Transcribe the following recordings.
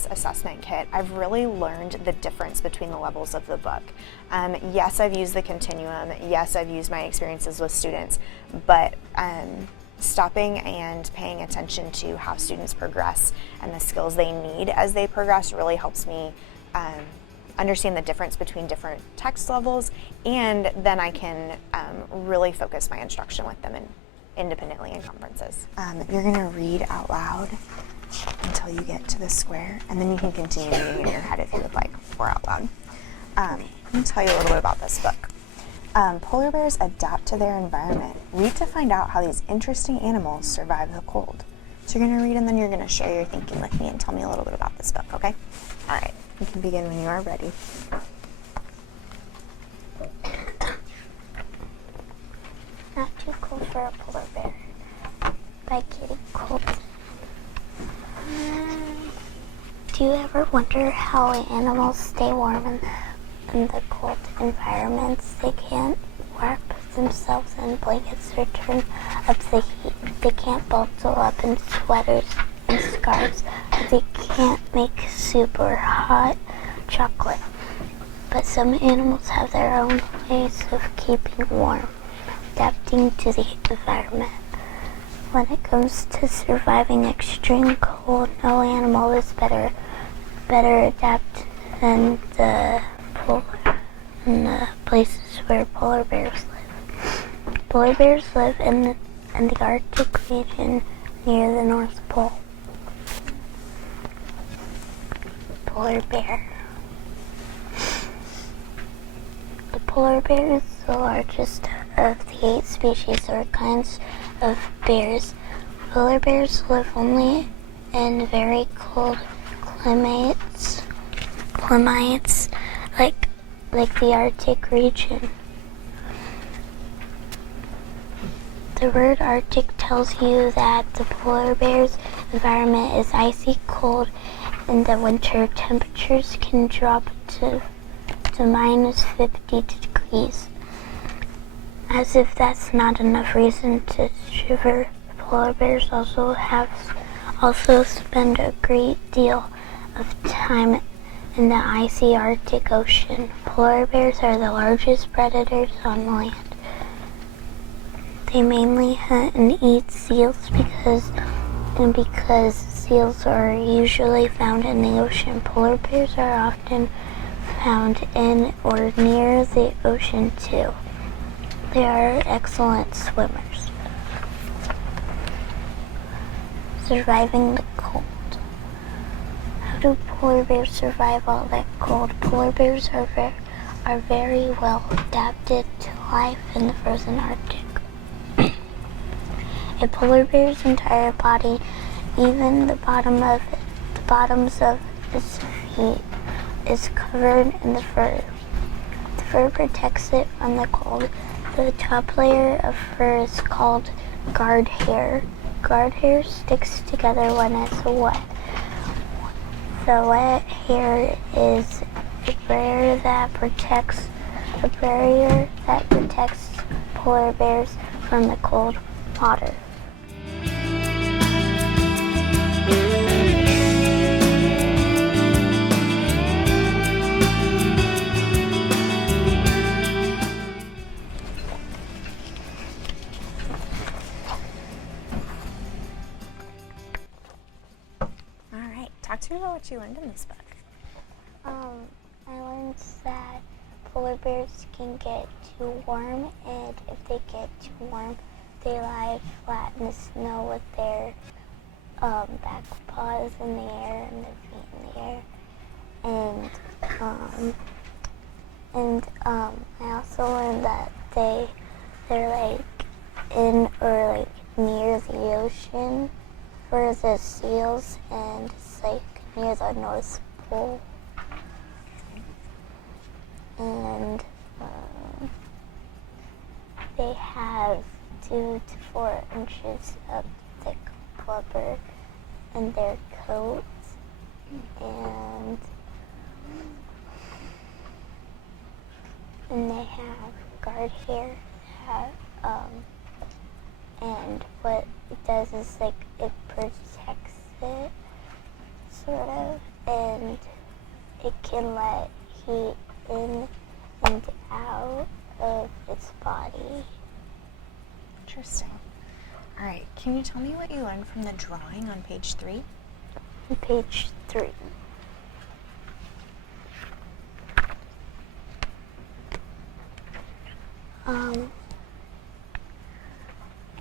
BAS assessment kit, I've really learned the difference between the levels of the book. Yes, I've used the continuum. Yes, I've used my experiences with students, but stopping and paying attention to how students progress and the skills they need as they progress really helps me understand the difference between different text levels, and then I can really focus my instruction with them independently in conferences. You're going to read out loud until you get to the square, and then you can continue reading in your head if you would like, or out loud. Let me tell you a little bit about this book. Polar bears adapt to their environment. Read to find out how these interesting animals survive the cold. So you're going to read, and then you're going to share your thinking with me and tell me a little bit about this book, okay? All right, you can begin when you are ready. Not Too Cold for a Polar Bear by Katie Colt. Do you ever wonder how animals stay warm in the cold environments? They can't wrap themselves in blankets or turn up the heat. They can't bundle up in sweaters and scarves. They can't make super hot chocolate. But some animals have their own ways of keeping warm, adapting to the environment. When it comes to surviving extreme cold, no animal is better adapt than the places where polar bears live. Polar bears live in the Arctic region near the North Pole. Polar bear. The polar bear is the largest of the 8 species or kinds of bears. Polar bears live only in very cold climates like the Arctic region. The word Arctic tells you that the polar bear's environment is icy cold. In the winter, temperatures can drop to minus 50 degrees. As if that's not enough reason to shiver, polar bears also spend a great deal of time in the icy Arctic Ocean. Polar bears are the largest predators on land. They mainly hunt and eat seals because seals are usually found in the ocean. Polar bears are often found in or near the ocean too. They are excellent swimmers. Surviving the cold. How do polar bears survive all that cold? Polar bears are very well adapted to life in the frozen Arctic. A polar bear's entire body, even the bottoms of its feet, is covered in the fur. The fur protects it from the cold. The top layer of fur is called guard hair. Guard hair sticks together when it's wet. The wet hair is a barrier that protects polar bears from the cold water. Talk to me about what you learned in this book. I learned that polar bears can get too warm, and if they get too warm, they lie flat in the snow with their back paws in the air and their feet in the air. I also learned that they're like in or like near the ocean for the seals, and it's like near the North Pole. And they have 2 to 4 inches of thick blubber in their coats, and they have guard hair that, and what it does is like it protects it, sort of, and it can let heat in and out of its body. Interesting. All right, can you tell me what you learned from the drawing on page 3? On page 3.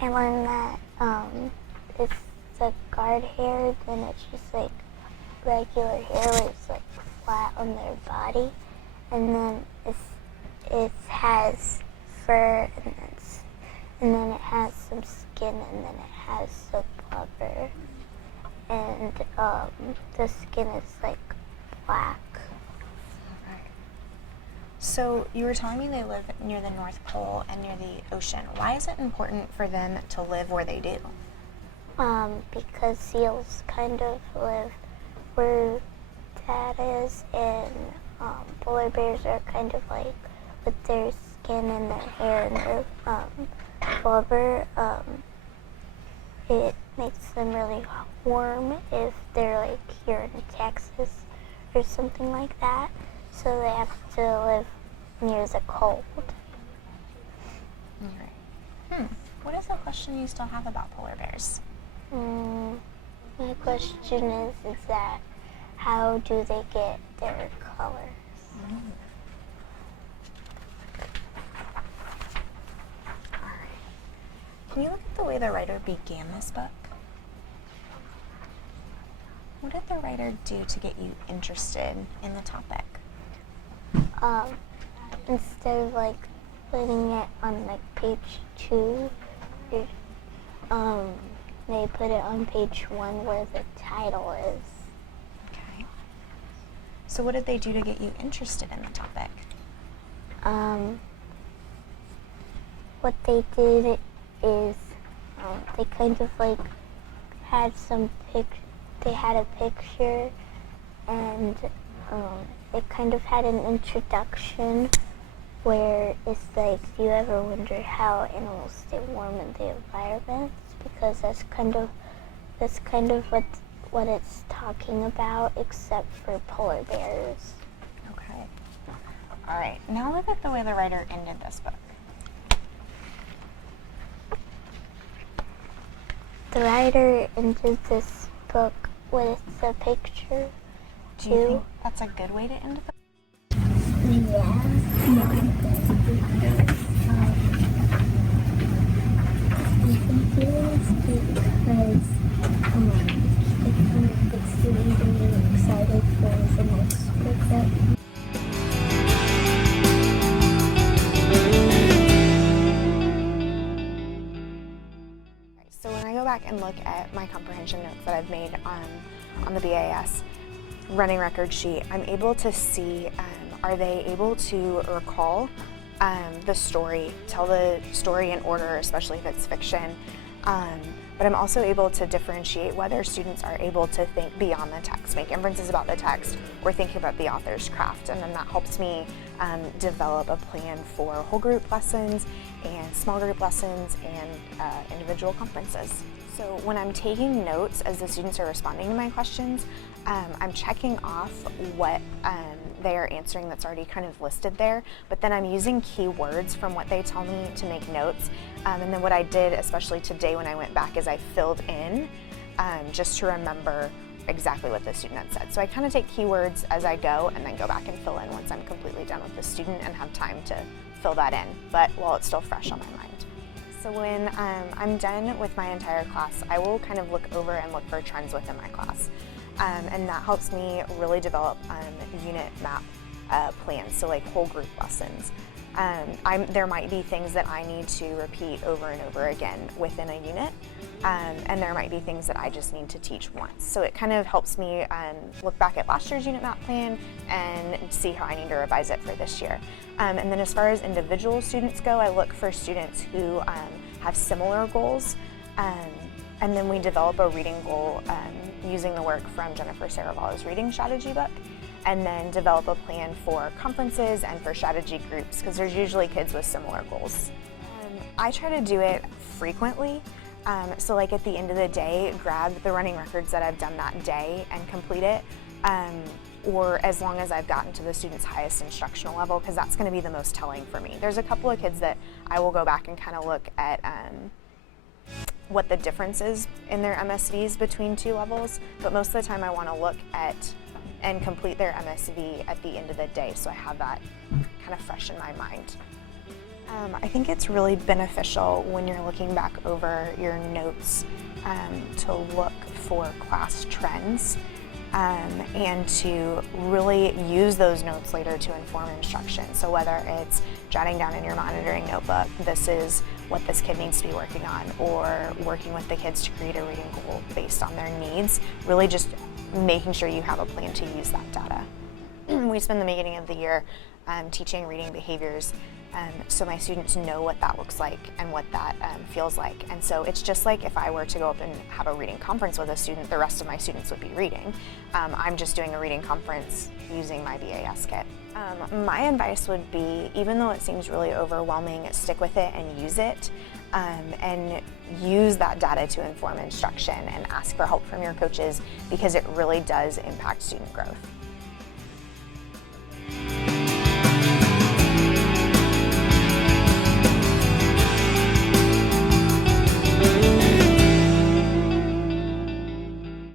I learned that it's the guard hair, then it's just like regular hair where it's like flat on their body, and then it has fur, and then it has some skin, and then it has some blubber, and the skin is like black. So you were telling me they live near the North Pole and near the ocean. Why is it important for them to live where they do? Because seals kind of live where that is, and polar bears are kind of like with their skin and their hair and their blubber. It makes them really warm if they're like here in Texas or something like that. So they have to live near the cold. Right. What is the question you still have about polar bears? My question is that how do they get their colors? All right. Can you look at the way the writer began this book? What did the writer do to get you interested in the topic? Instead of like putting it on like page 2, they put it on page 1 where the title is. Okay. So what did they do to get you interested in the topic? What they did is they kind of like had they had a picture, and it kind of had an introduction where it's like, do you ever wonder how animals stay warm in the environment? Because that's kind of what it's talking about, except for polar bears. Okay. All right. Now look at the way the writer ended this book. The writer ended this book with a picture. Do you think that's a good way to end the book? Yeah. I think it is because it kind of gets the reader excited for the next book that So when I go back and look at my comprehension notes that I've made on the BAS running record sheet, I'm able to see, are they able to recall the story, tell the story in order, especially if it's fiction. But I'm also able to differentiate whether students are able to think beyond the text, make inferences about the text, or think about the author's craft. And then that helps me develop a plan for whole group lessons and small group lessons and individual conferences. So when I'm taking notes as the students are responding to my questions, I'm checking off what they are answering that's already kind of listed there, but then I'm using keywords from what they tell me to make notes. And then what I did, especially today when I went back, is I filled in just to remember exactly what the student had said. So I kind of take keywords as I go and then go back and fill in once I'm completely done with the student and have time to fill that in, but while it's still fresh on my mind. So when I'm done with my entire class, I will kind of look over and look for trends within my class. And that helps me really develop unit map plans, so like whole group lessons. There might be things that I need to repeat over and over again within a unit, and there might be things that I just need to teach once. So it kind of helps me look back at last year's unit map plan and see how I need to revise it for this year. And then as far as individual students go, I look for students who have similar goals, and then we develop a reading goal using the work from Jennifer Saravallo's reading strategy book, and then develop a plan for conferences and for strategy groups, because there's usually kids with similar goals. I try to do it frequently, so like at the end of the day, grab the running records that I've done that day and complete it. or as long as I've gotten to the student's highest instructional level, because that's going to be the most telling for me. There's a couple of kids that I will go back and kind of look at what the difference is in their MSVs between two levels, but most of the time I want to look at and complete their MSV at the end of the day, so I have that kind of fresh in my mind. I think it's really beneficial when you're looking back over your notes to look for class trends and to really use those notes later to inform instruction. So whether it's jotting down in your monitoring notebook, this is what this kid needs to be working on, or working with the kids to create a reading goal based on their needs, really just making sure you have a plan to use that data. We spend the beginning of the year teaching reading behaviors so my students know what that looks like and what that feels like. And so it's just like if I were to go up and have a reading conference with a student, the rest of my students would be reading. I'm just doing a reading conference using my BAS kit. My advice would be, even though it seems really overwhelming, stick with it and use it, and use that data to inform instruction and ask for help from your coaches, because it really does impact student growth.